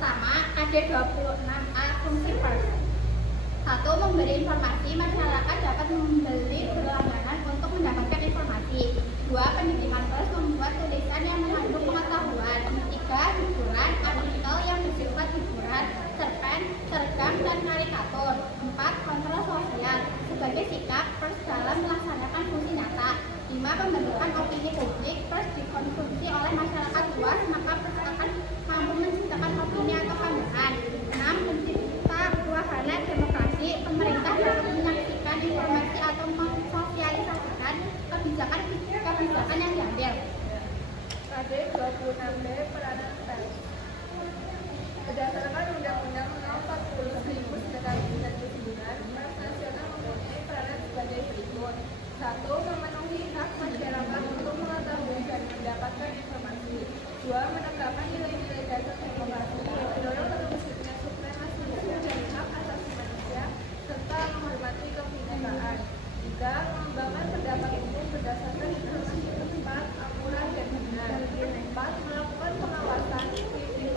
utama KD26A fungsi pers. 1. Memberi informasi. Masyarakat dapat membeli berlangganan untuk mendapatkan informasi. 2. Pendidikan pers. Membuat tulisan yang mengandung pengetahuan. 3. Hiburan. Artikel yang bersifat hiburan, cerpen, sergam, dan karikatur. 4. Kontrol sosial. Sebagai sikap pers dalam melaksanakan fungsi nyata. 5. Pembentukan opini publik. Pers dikonsumsi oleh masyarakat luas, maka pers akan mampu menciptakan opini atau pandangan. 6. Mencipta wahana demokrasi. Pemerintah dapat menyaksikan informasi atau mensosialisasikan kebijakan yang diambil. KD 26B Peranan Pers. Berdasarkan Undang-Undang Nomor 40 1999, pers nasional mempunyai peranan sebagai berikut. 1. Memenuhi hak masyarakat untuk mengetahui dan mendapatkan informasi. 2. Menegakkan nilai-nilai dasar demokrasi yang mendorong terwujudnya supremasi hukum dan hak asasi manusia serta menghormati kebinekaan. 3. Mengembangkan pendapat umum berdasarkan informasi tepat, akurat, dan benar. 4. Melakukan pengawasan,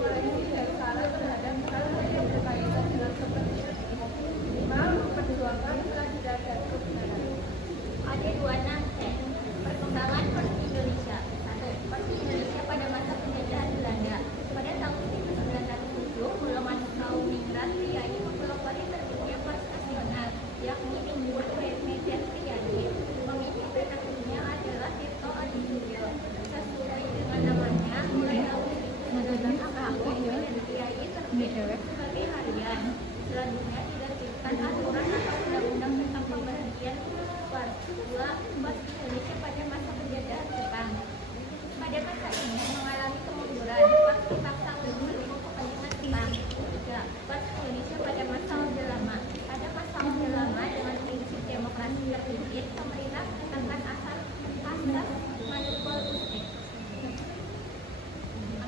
koreksi, dan saran terhadap hal-hal yang berkaitan dengan kepentingan umum. 5. Memperjuangkan keadilan dan kebenaran. KD 26C. Perkembangan pers Indonesia. 1. Pers Indonesia pada masa penjajahan Belanda. Pada tahun 1907, golongan kaum migran priayi mempelopori terbitnya pers nasional, yakni Mingguan Medan Priayi. Pemimpin redaksinya adalah Tirto Adisuryo. Sesuai dengan namanya, mulai tahun 1910, Medan Priayi terbit sebagai harian. Selanjutnya diterbitkan aturan atau undang-undang tentang pembagian pers. 2. Pers Indonesia pada masa penjajahan Jepang. Pada masa ini mengalami kemunduran, pers dipaksa untuk mendukung kepentingan Jepang. 3. Pers Indonesia pada masa Orde Lama. Pada masa Orde Lama dengan prinsip demokrasi terpimpin, pemerintah menekankan asas monopol ustik.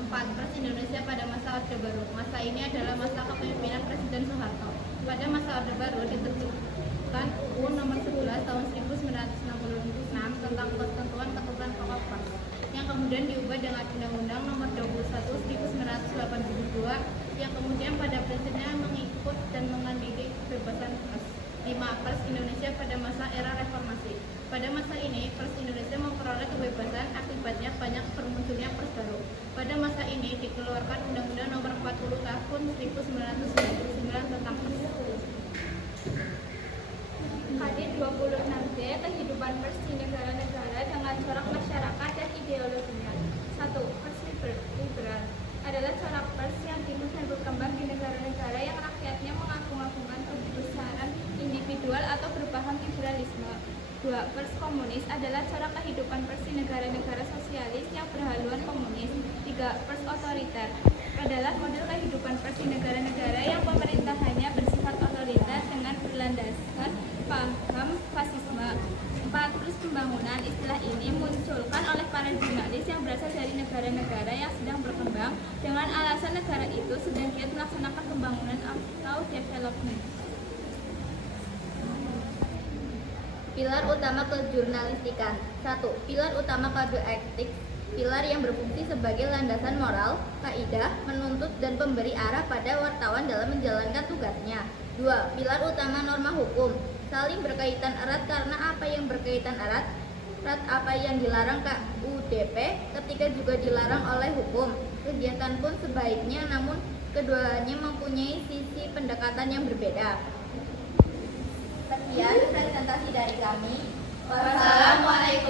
4. Pers Indonesia pada masa Orde Baru. Masa ini adalah masa kepemimpinan Presiden Soeharto. Pada masa Orde Baru diterbitkan UU Nomor 11 Tahun 1966 tentang ketentuan pokok pers, yang kemudian diubah dengan Undang-Undang Nomor 21 1982, yang kemudian pada prinsipnya mengikut dan mengandili kebebasan pers. 5. Pers Indonesia pada masa era reformasi. Pada masa ini, pers Indonesia memperoleh kebebasan, akibatnya banyak bermunculnya pers baru. Pada masa ini dikeluarkan Undang-Undang Nomor 40 Tahun 1999 tentang pers. KD 26D Kehidupan pers di negara-negara dengan corak masyarakat dan ideologinya. 1. Pers liberal adalah corak pers yang tumbuh dan berkembang di negara-negara yang rakyatnya mengagung-agungkan kebesaran individual atau berpaham liberalisme. 2. Pers komunis adalah corak kehidupan pers di negara-negara sosialis yang berhaluan komunis. 3. Pers otoriter adalah model kehidupan pers di negara-negara yang pemerintahannya bersifat otoriter dengan berlandaskan paham fasisme. 4. Terus pembangunan. Istilah ini munculkan oleh para jurnalis yang berasal dari negara-negara yang sedang berkembang dengan alasan negara itu sedang giat melaksanakan pembangunan atau development. Pilar utama kejurnalistikan. 1. Pilar utama kode etik. Pilar yang berfungsi sebagai landasan moral, kaidah, menuntut dan pemberi arah pada wartawan dalam menjalankan tugasnya. 2. Pilar utama norma hukum. Saling berkaitan erat karena apa yang berkaitan erat apa yang dilarang KUDP ketika juga dilarang oleh hukum. Kegiatan pun sebaiknya, namun keduanya mempunyai sisi pendekatan yang berbeda. Sekian presentasi dari kami. Wassalamualaikum